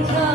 Indra.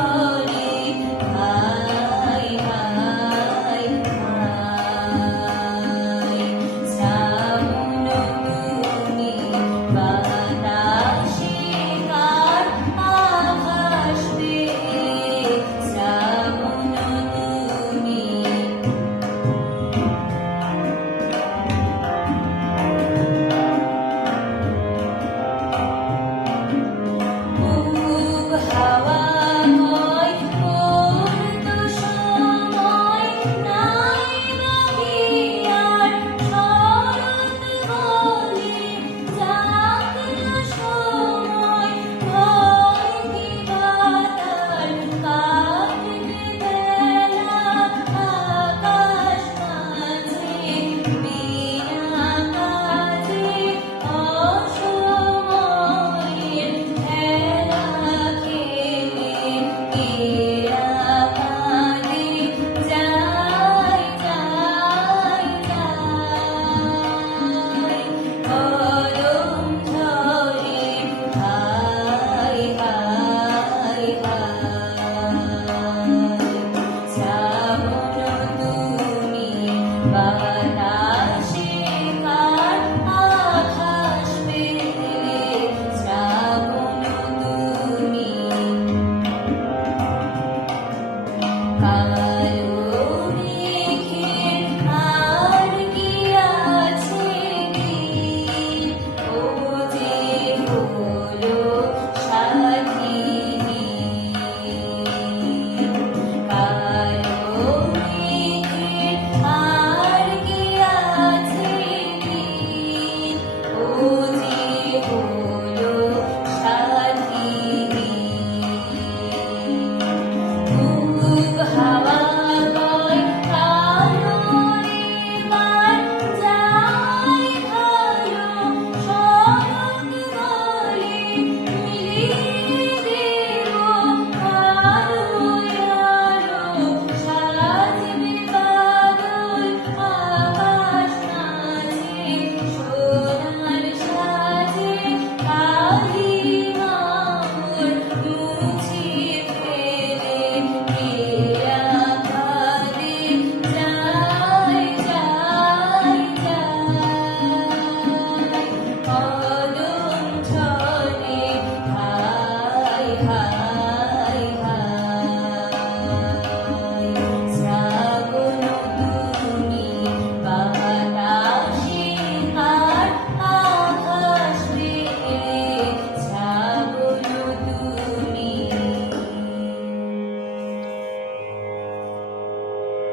color.